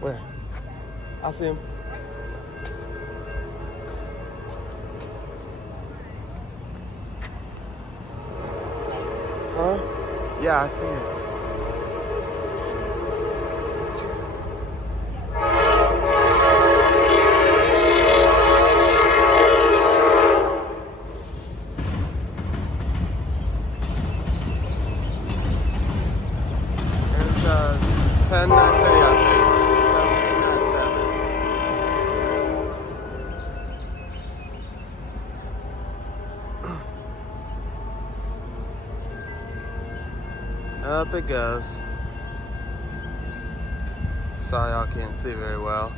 Where? I see him. Huh? Yeah, I see it. It's 10:30, I think. 17:07. Up it goes. Sorry, y'all can't see very well.